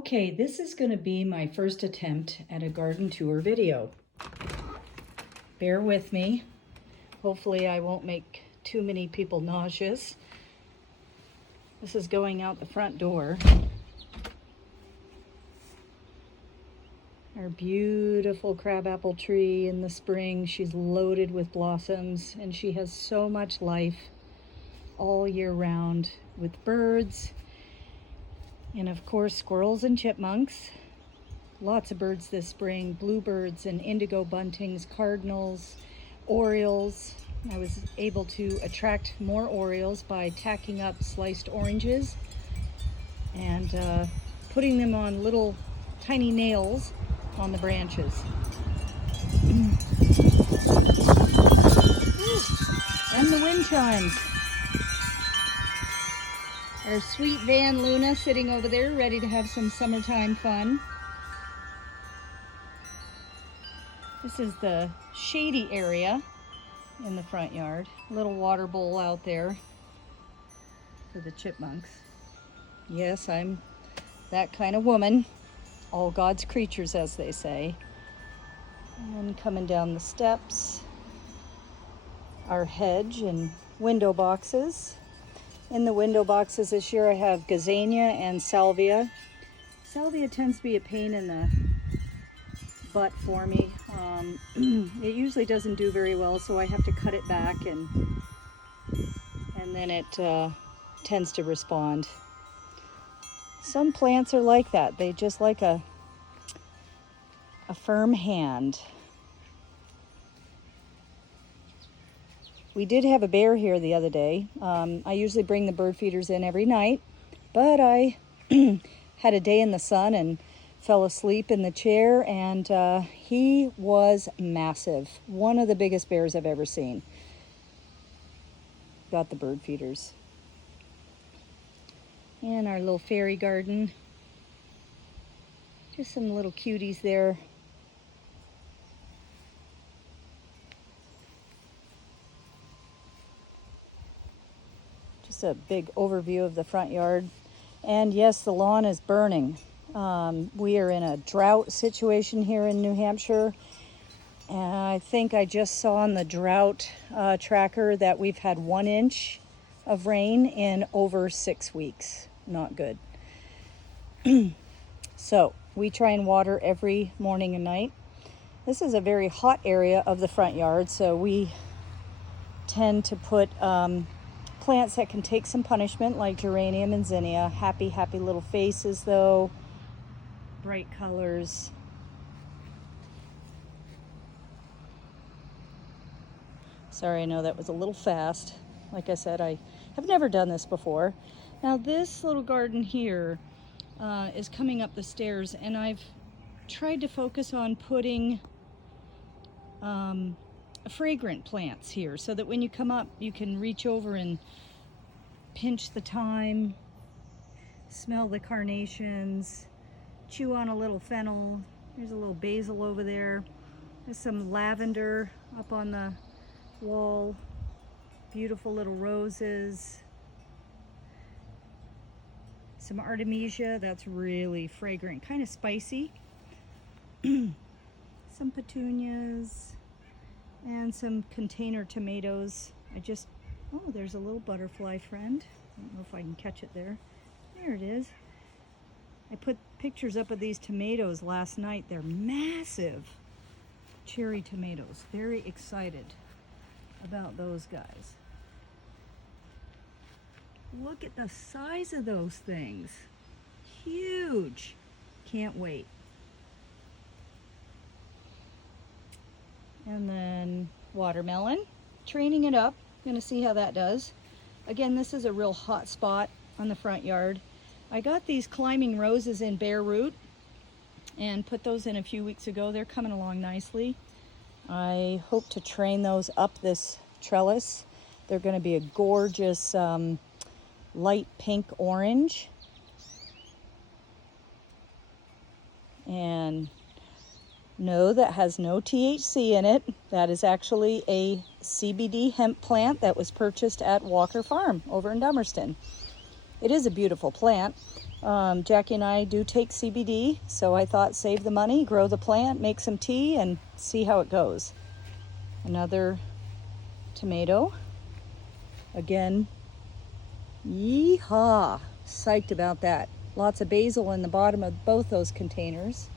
Okay, this is going to be my first attempt at a garden tour video. Bear with me. Hopefully I won't make too many people nauseous. This is going out the front door. Our beautiful crabapple tree in the spring. She's loaded with blossoms and she has so much life all year round with birds. And of course, squirrels and chipmunks. Lots of birds this spring, bluebirds and indigo buntings, cardinals, orioles. I was able to attract more orioles by tacking up sliced oranges and putting them on little tiny nails on the branches. And the wind chimes. Our sweet Van Luna sitting over there, ready to have some summertime fun. This is the shady area in the front yard. Little water bowl out there for the chipmunks. Yes, I'm that kind of woman. All God's creatures, as they say. And coming down the steps, our hedge and window boxes. In the window boxes this year I have gazania and salvia. Salvia tends to be a pain in the butt for me. It usually doesn't do very well, so I have to cut it back and then it tends to respond. Some plants are like that. They just like a firm hand. We did have a bear here the other day. I usually bring the bird feeders in every night, but I had a day in the sun and fell asleep in the chair, and he was massive. One of the biggest bears I've ever seen. Got the bird feeders. And our little fairy garden. Just some little cuties there. Just a big overview of the front yard. And yes, the lawn is burning. We are in a drought situation here in New Hampshire. And I think I just saw on the drought tracker that we've had 1 inch of rain in over 6 weeks. Not good. So we try and water every morning and night. This is a very hot area of the front yard, so we tend to put plants that can take some punishment, like geranium and zinnia. Happy little faces though. Bright colors. Sorry, I know that was a little fast. Like I said, I have never done this before. Now this little garden here is coming up the stairs, and I've tried to focus on putting fragrant plants here so that when you come up you can reach over and pinch the thyme, smell the carnations, chew on a little fennel. There's a little basil over there. There's some lavender up on the wall. Beautiful little roses. Some artemisia, that's really fragrant, kind of spicy. Some petunias and some container tomatoes. Oh, there's a little butterfly friend. I don't know if I can catch it there. There it is. I put pictures up of these tomatoes last night. They're massive. Cherry tomatoes. Very excited about those guys. Look at the size of those things. Huge. Can't wait. And then watermelon. Training it up. Gonna see how that does. Again, this is a real hot spot on the front yard. I got these climbing roses in bare root and put those in a few weeks ago. They're coming along nicely. I hope to train those up this trellis. They're going to be a gorgeous light pink orange. And no, that has no THC in it. That is actually a CBD hemp plant that was purchased at Walker Farm over in Dummerston. It is a beautiful plant. Jackie and I do take CBD, so I thought save the money, grow the plant, make some tea, and see how it goes. Another tomato. Again, yeehaw! Psyched about that. Lots of basil in the bottom of both those containers.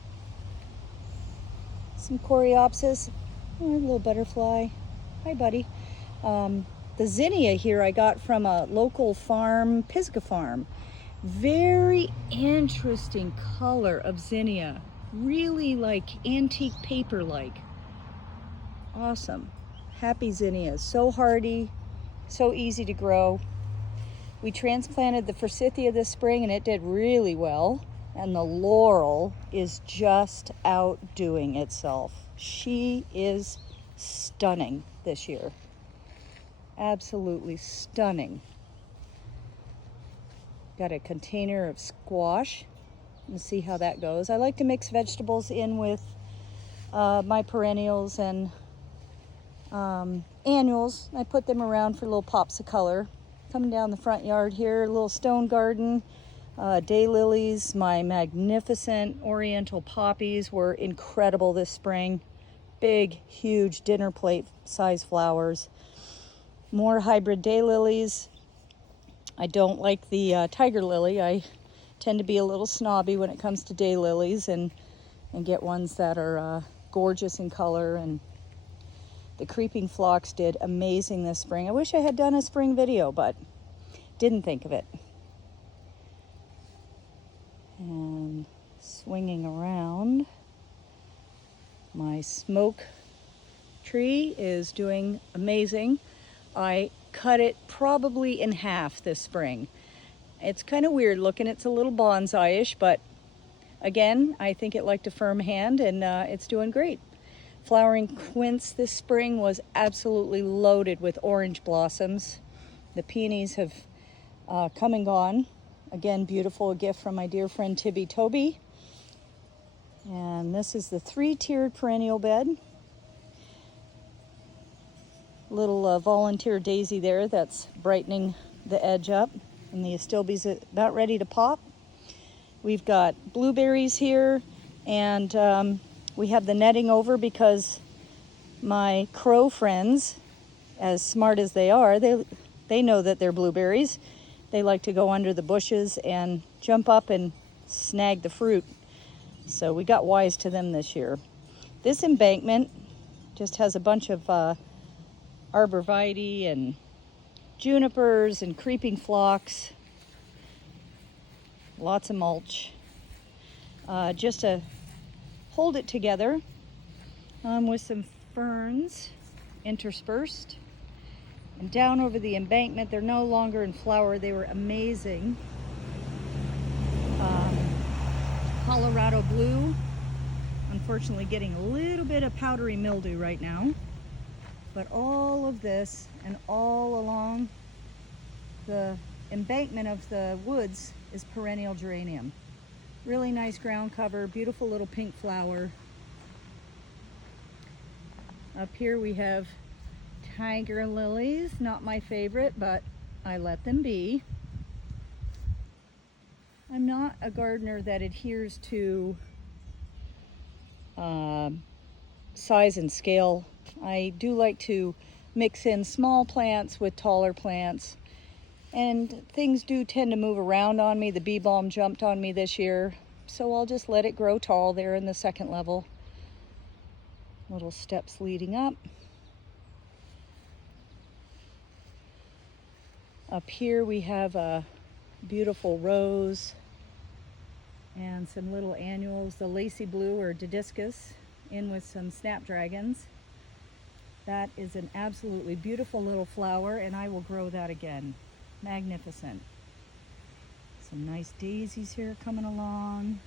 Some coreopsis. Oh, a little butterfly. Hi, buddy. The zinnia here I got from a local farm, Pisgah farm. Very interesting color of zinnia. Really like antique paper-like. Awesome. Happy zinnias. So hardy, so easy to grow. We transplanted the forsythia this spring and it did really well. And the laurel is just outdoing itself. She is stunning this year. Absolutely stunning. Got a container of squash. Let's see how that goes. I like to mix vegetables in with my perennials and annuals. I put them around for little pops of color. Coming down the front yard here, a little stone garden, daylilies. My magnificent oriental poppies were incredible this spring. Big, huge dinner plate size flowers. More hybrid daylilies. I don't like the tiger lily. I tend to be a little snobby when it comes to daylilies and get ones that are gorgeous in color. And the creeping phlox did amazing this spring. I wish I had done a spring video, but didn't think of it. And swinging around, my smoke tree is doing amazing. I cut it probably in half this spring. It's kind of weird looking. It's a little bonsai-ish, but again, I think it liked a firm hand, and it's doing great. Flowering quince this spring was absolutely loaded with orange blossoms. The peonies have come and gone. Again, beautiful, a gift from my dear friend Tibby Toby. And this is the 3-tiered perennial bed. Little volunteer daisy there that's brightening the edge up. And the astilbe's about ready to pop. We've got blueberries here, and we have the netting over because my crow friends, as smart as they are, they know that they're blueberries. They like to go under the bushes and jump up and snag the fruit. So we got wise to them this year. This embankment just has a bunch of arborvitae and junipers and creeping phlox. Lots of mulch. Just to hold it together with some ferns interspersed. And down over the embankment, they're no longer in flower. They were amazing. Colorado blue, unfortunately getting a little bit of powdery mildew right now. But all of this and all along the embankment of the woods is perennial geranium. Really nice ground cover, beautiful little pink flower. Up here we have tiger lilies, not my favorite, but I let them be. I'm not a gardener that adheres to size and scale. I do like to mix in small plants with taller plants, and things do tend to move around on me. The bee balm jumped on me this year, so I'll just let it grow tall there in the second level. Little steps leading up. Up here we have a beautiful rose and some little annuals, the lacy blue or dodiscus, in with some snapdragons. That is an absolutely beautiful little flower, and I will grow that again. Magnificent. Some nice daisies here coming along.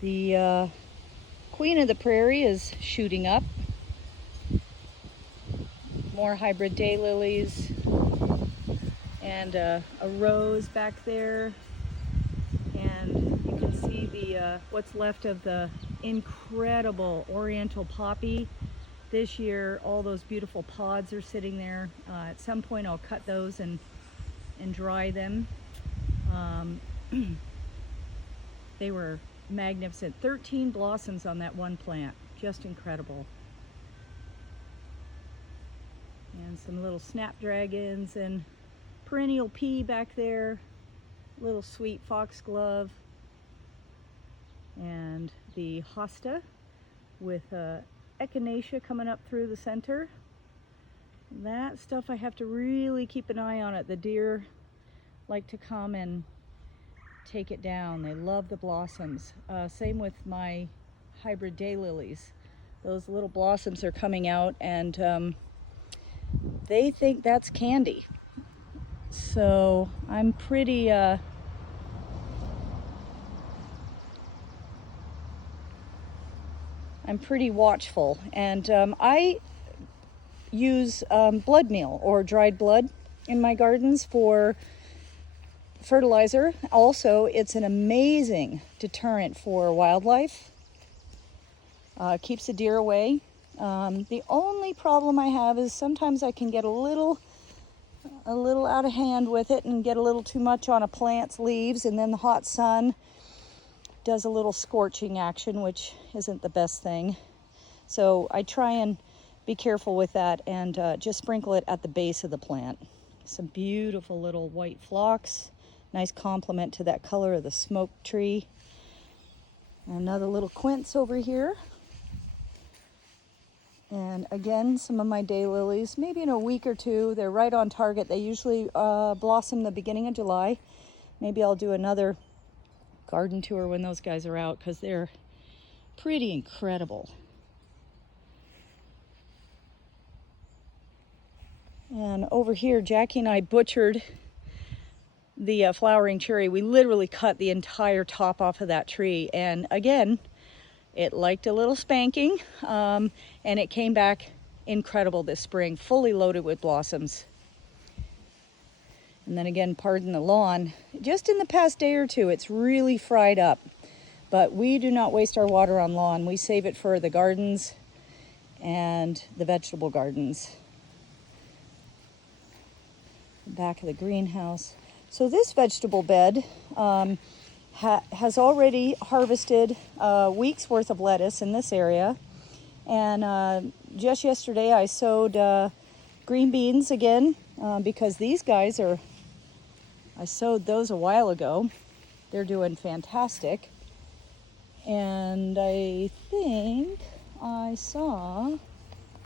The Queen of the Prairie is shooting up. More hybrid daylilies and a rose back there. And you can see the what's left of the incredible oriental poppy. This year, all those beautiful pods are sitting there. At some point, I'll cut those and dry them. They were magnificent. 13 blossoms on that one plant. Just incredible. And some little snapdragons and perennial pea back there. Little sweet foxglove. And the hosta with echinacea coming up through the center. That stuff I have to really keep an eye on it. The deer like to come and take it down. They love the blossoms. Same with my hybrid daylilies. Those little blossoms are coming out, and they think that's candy. So I'm pretty watchful, and I use blood meal or dried blood in my gardens for fertilizer. Also, it's an amazing deterrent for wildlife. Keeps the deer away. The only problem I have is sometimes I can get a little out of hand with it and get a little too much on a plant's leaves, and then the hot sun does a little scorching action, which isn't the best thing. So I try and be careful with that and just sprinkle it at the base of the plant. Some beautiful little white phlox. Nice complement to that color of the smoke tree. Another little quince over here. And again, some of my daylilies, maybe in a week or two. They're right on target. They usually blossom the beginning of July. Maybe I'll do another garden tour when those guys are out, because they're pretty incredible. And over here, Jackie and I butchered the flowering cherry. We literally cut the entire top off of that tree, and again, it liked a little spanking, and it came back incredible this spring, fully loaded with blossoms. And then again, pardon the lawn, just in the past day or two, it's really fried up. But we do not waste our water on lawn. We save it for the gardens and the vegetable gardens. The back of the greenhouse. So this vegetable bed has already harvested a week's worth of lettuce in this area. And just yesterday I sowed green beans again, because these guys I sowed those a while ago. They're doing fantastic. And I think I saw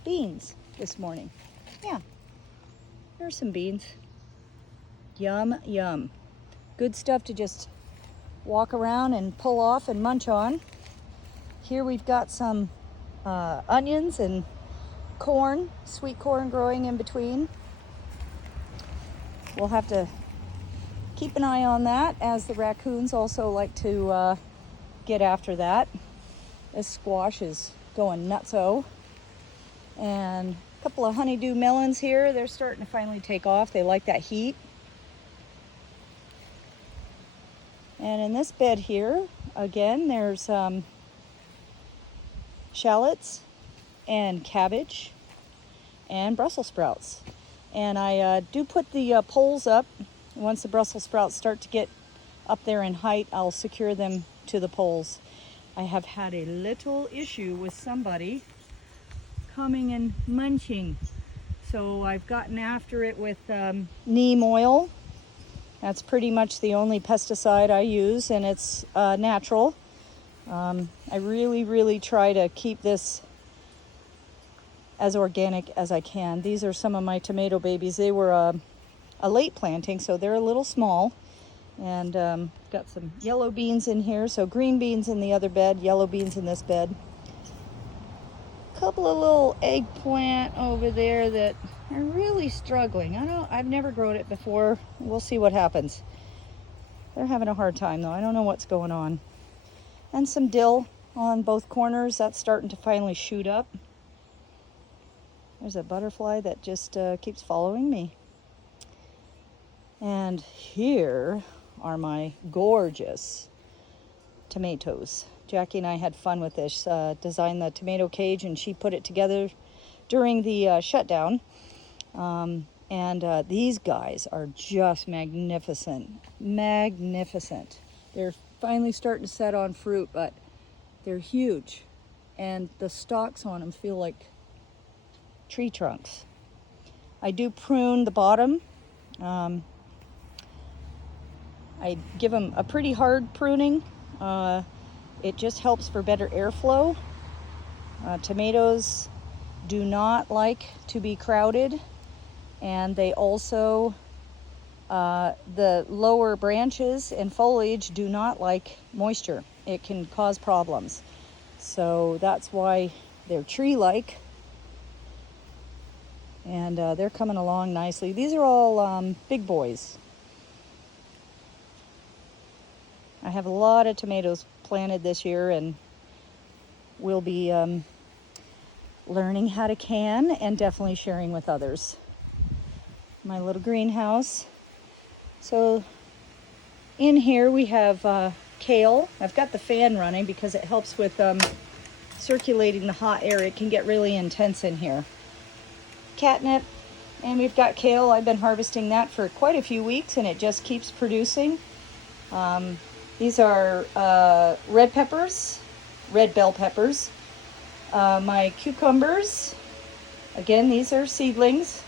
beans this morning. Yeah, there's some beans. Yum, yum. Good stuff to just walk around and pull off and munch on. Here we've got some onions and corn, sweet corn growing in between. We'll have to keep an eye on that, as the raccoons also like to get after that. This squash is going nutso. And a couple of honeydew melons here. They're starting to finally take off. They like that heat. And in this bed here, again, there's shallots and cabbage and Brussels sprouts. And I do put the poles up. Once the Brussels sprouts start to get up there in height, I'll secure them to the poles. I have had a little issue with somebody coming and munching. So I've gotten after it with neem oil. That's pretty much the only pesticide I use, and it's natural. I really try to keep this as organic as I can. These are some of my tomato babies. They were a late planting, so they're a little small. And got some yellow beans in here. So green beans in the other bed, yellow beans in this bed. Couple of little eggplant over there that are really struggling. I've never grown it before. We'll see what happens. They're having a hard time though. I don't know what's going on. And some dill on both corners. That's starting to finally shoot up. There's a butterfly that just keeps following me. And here are my gorgeous tomatoes. Jackie and I had fun with this. Designed the tomato cage, and she put it together during the shutdown. And these guys are just magnificent, magnificent. They're finally starting to set on fruit, but they're huge. And the stalks on them feel like tree trunks. I do prune the bottom. I give them a pretty hard pruning. It just helps for better airflow. Tomatoes do not like to be crowded, and they also, the lower branches and foliage do not like moisture. It can cause problems. So that's why they're tree-like, and they're coming along nicely. These are all big boys. I have a lot of tomatoes planted this year, and we'll be learning how to can and definitely sharing with others. My little greenhouse. So in here we have kale. I've got the fan running because it helps with circulating the hot air. It can get really intense in here. Catnip, and we've got kale. I've been harvesting that for quite a few weeks, and it just keeps producing. These are red peppers, red bell peppers. My cucumbers, again, these are seedlings,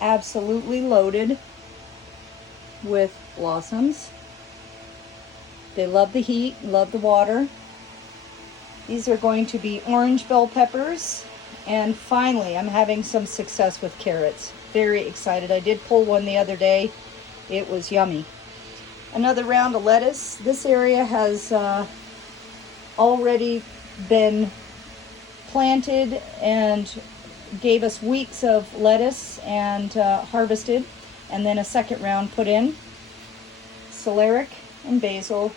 absolutely loaded with blossoms. They love the heat, love the water. These are going to be orange bell peppers. And finally, I'm having some success with carrots. Very excited. I did pull one the other day. It was yummy. Another round of lettuce. This area has already been planted and gave us weeks of lettuce and harvested, and then a second round put in. Celeriac and basil.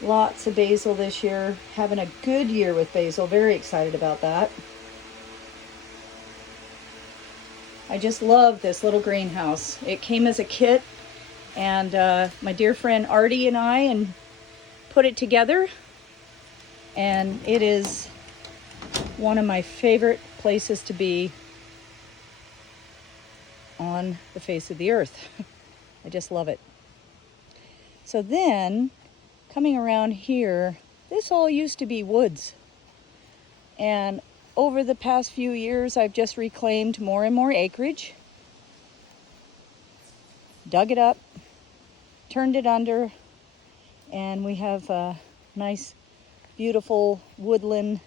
Lots of basil this year. Having a good year with basil. Very excited about that. I just love this little greenhouse. It came as a kit, and my dear friend Artie and I put it together, and it is one of my favorite places to be on the face of the earth. I just love it. So then, coming around here, this all used to be woods. And over the past few years, I've just reclaimed more and more acreage, dug it up, turned it under, and we have a nice, beautiful woodland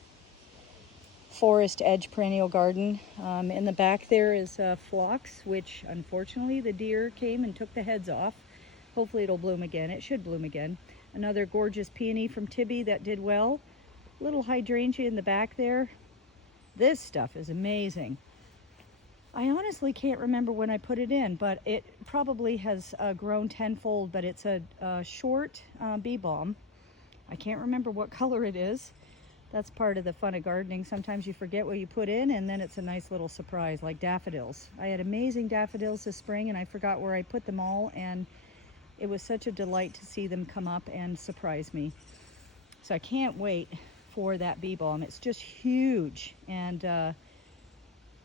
forest edge perennial garden. In the back there is phlox, which unfortunately the deer came and took the heads off. Hopefully it'll bloom again. It should bloom again. Another gorgeous peony from Tibby that did well. Little hydrangea in the back there. This stuff is amazing. I honestly can't remember when I put it in, but it probably has grown tenfold, but it's a short bee balm. I can't remember what color it is. That's part of the fun of gardening. Sometimes you forget what you put in, and then it's a nice little surprise, like daffodils. I had amazing daffodils this spring, and I forgot where I put them all, and it was such a delight to see them come up and surprise me. So I can't wait for that bee balm. It's just huge, and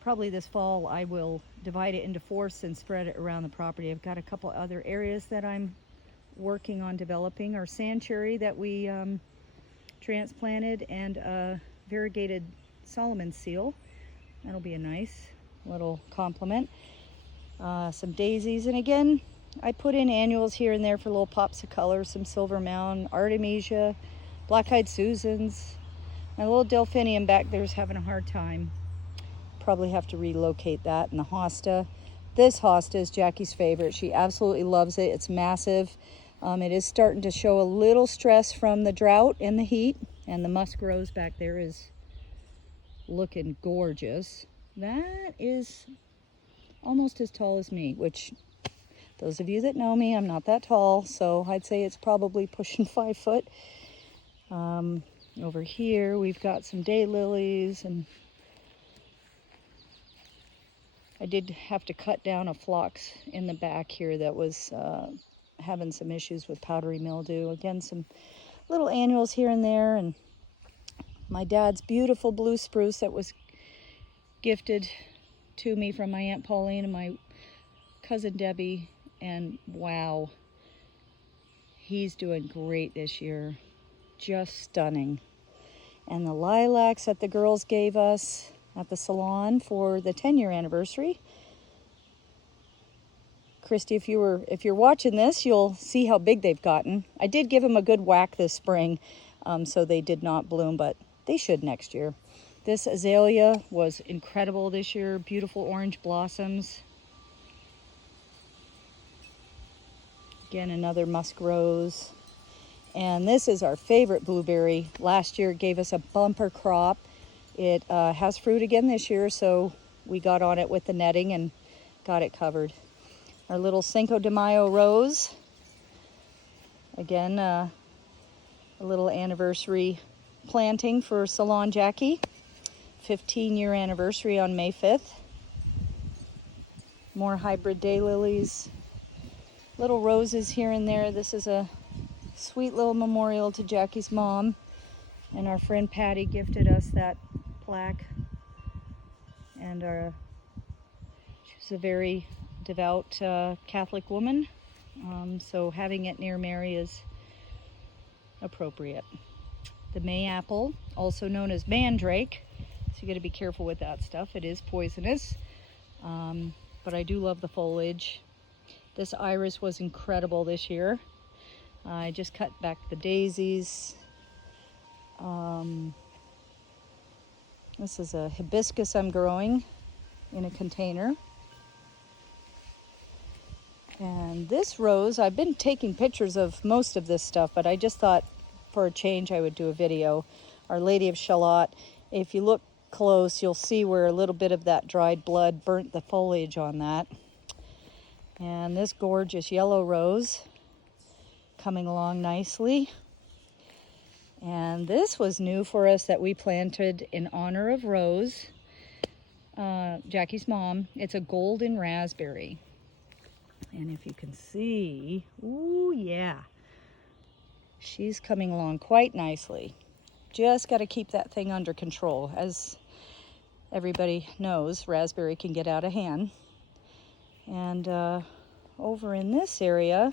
probably this fall I will divide it into fourths and spread it around the property. I've got a couple other areas that I'm working on developing. Our sand cherry that we transplanted, and a variegated Solomon seal. That'll be a nice little complement. Some daisies, and again, I put in annuals here and there for little pops of color. Some silver mound, artemisia, black-eyed Susans. My little delphinium back there is having a hard time. Probably have to relocate that. And the hosta. This hosta is Jackie's favorite. She absolutely loves it. It's massive. It is starting to show a little stress from the drought and the heat, and the musk rose back there is looking gorgeous. That is almost as tall as me, which those of you that know me, I'm not that tall, so I'd say it's probably pushing 5 foot. Over here we've got some daylilies, and I did have to cut down a phlox in the back here that was having some issues with powdery mildew. Again, some little annuals here and there, and my dad's beautiful blue spruce that was gifted to me from my Aunt Pauline and my cousin Debbie, and wow, he's doing great this year. Just stunning. And the lilacs that the girls gave us at the salon for the 10-year anniversary. Christy, if you're watching this, you'll see how big they've gotten. I did give them a good whack this spring, so they did not bloom, but they should next year. This azalea was incredible this year. Beautiful orange blossoms. Again, another musk rose. And this is our favorite blueberry. Last year it gave us a bumper crop. It has fruit again this year, so we got on it with the netting and got it covered. Our little Cinco de Mayo rose. Again, a little anniversary planting for Salon Jackie. 15-year anniversary on May 5th. More hybrid daylilies. Little roses here and there. This is a sweet little memorial to Jackie's mom. And our friend Patty gifted us that plaque. And she's a very devout Catholic woman. So having it near Mary is appropriate. The mayapple, also known as mandrake. So you got to be careful with that stuff. It is poisonous. But I do love the foliage. This iris was incredible this year. I just cut back the daisies. This is a hibiscus I'm growing in a container. And this rose, I've been taking pictures of most of this stuff, but I just thought for a change I would do a video. Our Lady of Shalott. If you look close, you'll see where a little bit of that dried blood burnt the foliage on that. And this gorgeous yellow rose coming along nicely. And this was new for us that we planted in honor of Rose, Jackie's mom. It's a golden raspberry. And if you can see, ooh yeah, she's coming along quite nicely. Just got to keep that thing under control. As everybody knows, raspberry can get out of hand. And over in this area,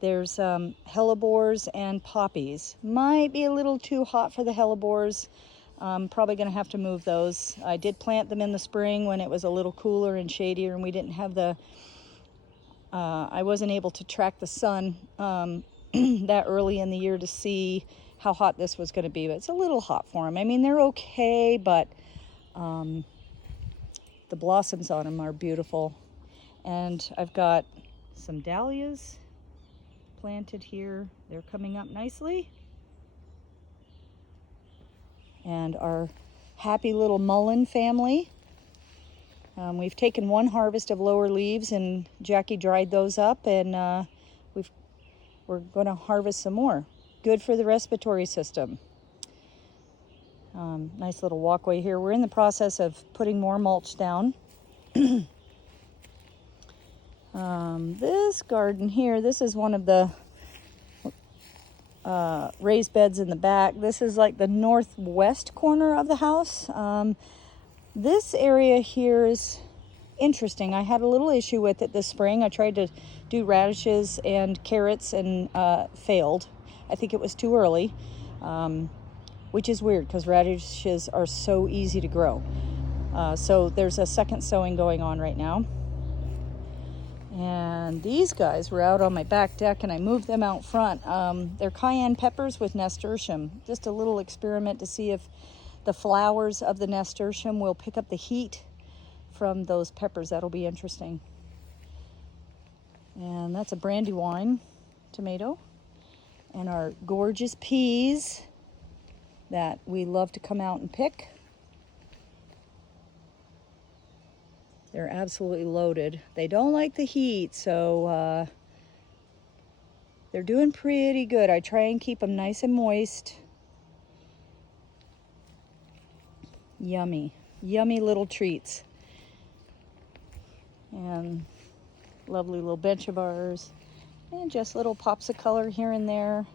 there's hellebores and poppies. Might be a little too hot for the hellebores. Probably going to have to move those. I did plant them in the spring when it was a little cooler and shadier, and we didn't have the, I wasn't able to track the sun that early in the year to see how hot this was going to be, but it's a little hot for them. I mean, they're okay, but the blossoms on them are beautiful. And I've got some dahlias planted here. They're coming up nicely. And our happy little mullein family. We've taken one harvest of lower leaves, and Jackie dried those up, and we're going to harvest some more. Good for the respiratory system. Nice little walkway here. We're in the process of putting more mulch down. This garden here, this is one of the raised beds in the back. This is like the northwest corner of the house. This area here is interesting. I had a little issue with it this spring. I tried to do radishes and carrots and failed. I think it was too early, which is weird because radishes are so easy to grow. So there's a second sowing going on right now. And these guys were out on my back deck, and I moved them out front. They're cayenne peppers with nasturtium. Just a little experiment to see if the flowers of the nasturtium will pick up the heat from those peppers. That'll be interesting. And that's a brandywine tomato. And our gorgeous peas that we love to come out and pick. They're absolutely loaded. They don't like the heat, so they're doing pretty good. I try and keep them nice and moist. Yummy, yummy little treats. And lovely little bench of ours. And just little pops of color here and there.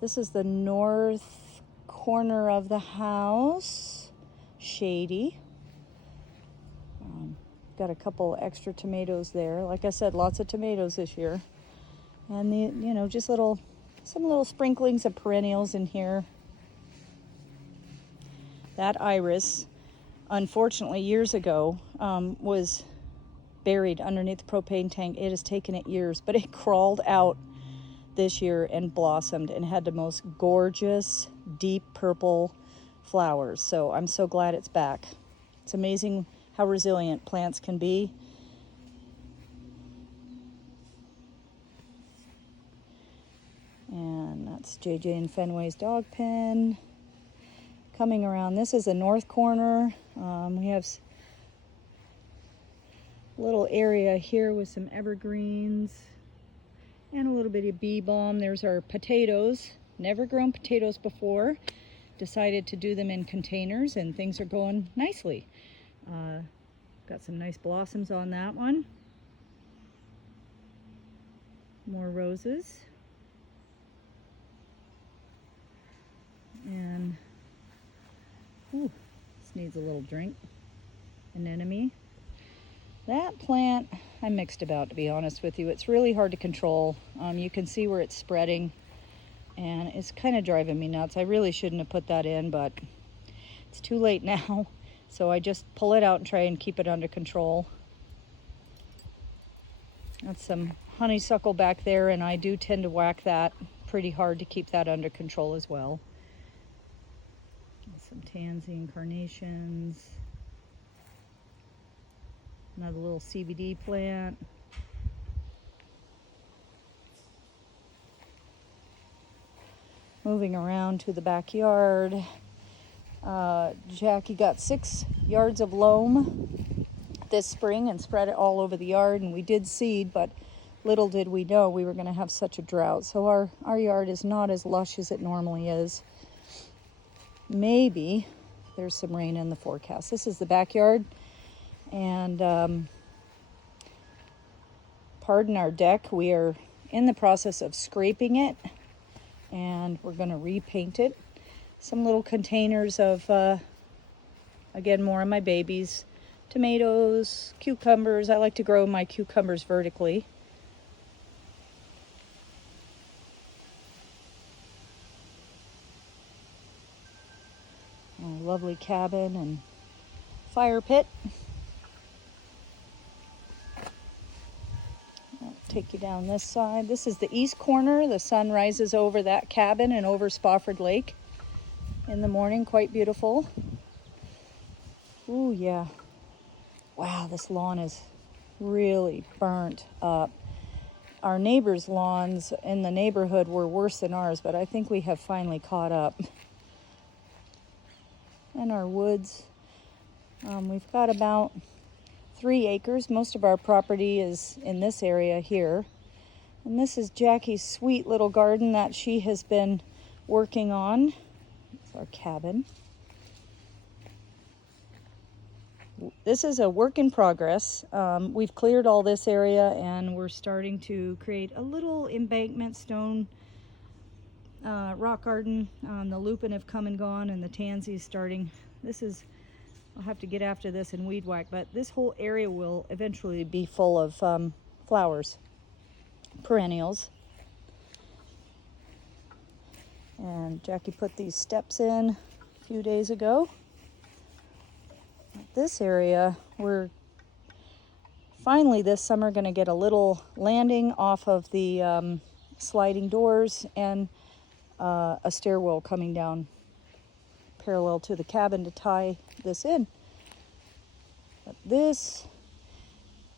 This is the north corner of the house. Shady. Got a couple extra tomatoes there. Like I said, lots of tomatoes this year. And just some little sprinklings of perennials in here. That iris, unfortunately, years ago, was buried underneath the propane tank. It has taken it years, but it crawled out this year and blossomed and had the most gorgeous, deep purple flowers. So I'm so glad it's back. It's amazing how resilient plants can be. And that's JJ and Fenway's dog pen. Coming around, this is the north corner. We have a little area here with some evergreens and a little bit of bee balm. There's our potatoes. Never grown potatoes before. Decided to do them in containers, and things are going nicely. Got some nice blossoms on that one. More roses. And, ooh, this needs a little drink. Anemone. That plant, I'm mixed about, to be honest with you. It's really hard to control. You can see where it's spreading, and it's kind of driving me nuts. I really shouldn't have put that in, but it's too late now. So I just pull it out and try and keep it under control. That's some honeysuckle back there, and I do tend to whack that pretty hard to keep that under control as well. Some tansy and carnations. Another little CBD plant. Moving around to the backyard. Jackie got 6 yards of loam this spring and spread it all over the yard, and we did seed, but little did we know we were going to have such a drought. So our yard is not as lush as it normally is. Maybe there's some rain in the forecast. This is the backyard, and pardon our deck. We are in the process of scraping it, and we're going to repaint it. Some little containers of, again, more of my babies. Tomatoes, cucumbers. I like to grow my cucumbers vertically. A lovely cabin and fire pit. I'll take you down this side. This is the east corner. The sun rises over that cabin and over Spofford Lake in the morning. Quite beautiful. Ooh, yeah. Wow, this lawn is really burnt up. Our neighbors' lawns in the neighborhood were worse than ours, but I think we have finally caught up. And our woods. We've got about 3 acres. Most of our property is in this area here. And this is Jackie's sweet little garden that she has been working on. It's our cabin. This is a work in progress. We've cleared all this area, and we're starting to create a little embankment stone rock garden. The lupin have come and gone, and the tansy is starting. I'll have to get after this and weed whack, but this whole area will eventually be full of flowers, perennials. And Jackie put these steps in a few days ago. This area, we're finally this summer going to get a little landing off of the sliding doors, and a stairwell coming down parallel to the cabin to tie this in. But this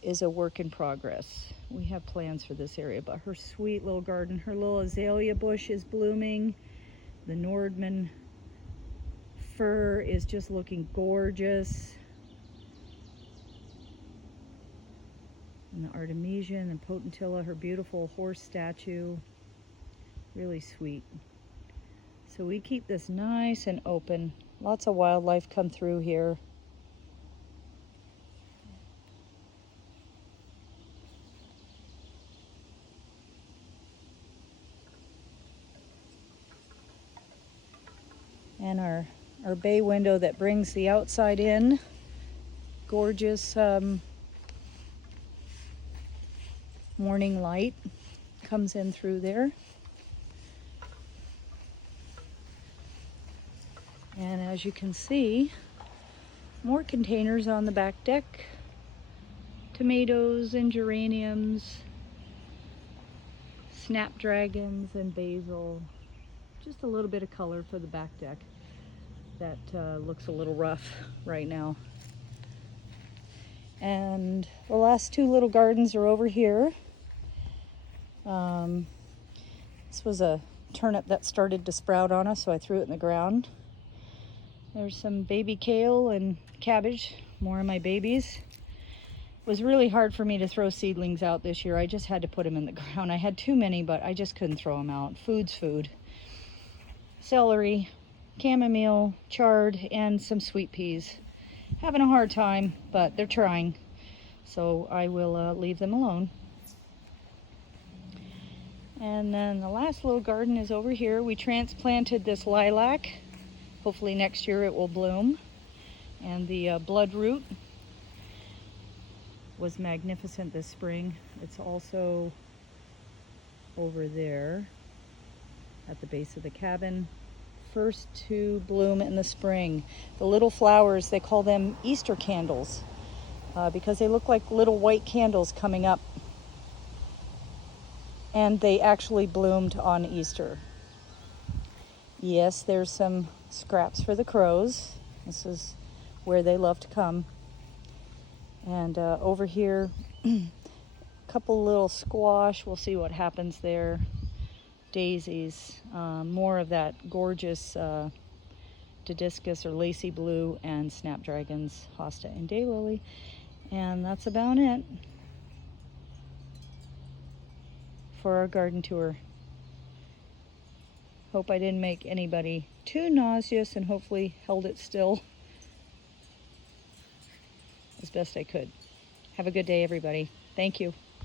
is a work in progress. We have plans for this area, but her sweet little garden, her little azalea bush is blooming. The Nordman fir is just looking gorgeous. And the artemisian and potentilla, her beautiful horse statue, really sweet. So we keep this nice and open. Lots of wildlife come through here. And our bay window that brings the outside in. Gorgeous Morning light comes in through there. And as you can see, more containers on the back deck. Tomatoes and geraniums, snapdragons and basil. Just a little bit of color for the back deck. That looks a little rough right now. And the last two little gardens are over here. This was a turnip that started to sprout on us, so I threw it in the ground. There's some baby kale and cabbage, more of my babies. It was really hard for me to throw seedlings out this year. I just had to put them in the ground. I had too many, but I just couldn't throw them out. Food's food. Celery, chamomile, chard, and some sweet peas. Having a hard time, but they're trying. So I will leave them alone. And then the last little garden is over here. We transplanted this lilac. Hopefully next year it will bloom. And the bloodroot was magnificent this spring. It's also over there at the base of the cabin. First to bloom in the spring. The little flowers, they call them Easter candles because they look like little white candles coming up. And they actually bloomed on Easter. Yes, there's some scraps for the crows. This is where they love to come. And over here, a couple little squash. We'll see what happens there. Daisies, more of that gorgeous Didiscus or lacy blue, and snapdragons, hosta and daylily. And that's about it for our garden tour. Hope I didn't make anybody too nauseous, and hopefully held it still as best I could. Have a good day, everybody. Thank you.